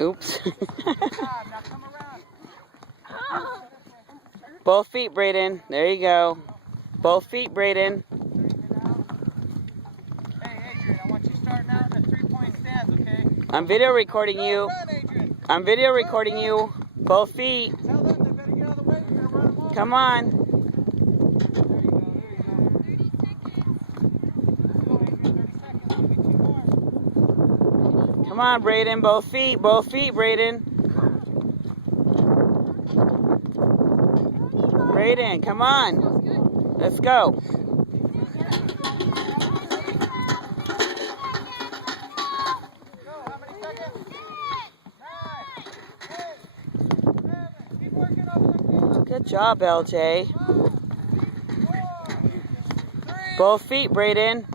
Oops. Both feet, Braden. There you go. Both feet, Braden. Hey, Adrian, I want you starting out in the 3-point stance, okay? I'm video recording you. I'm video recording you. Both feet. Tell them they better get out of the way. You're going to run them over. Come on. Come on, Braden. Both feet. Both feet, Braden. Braden, come on. Let's go. Good job, LJ. Both feet, Braden.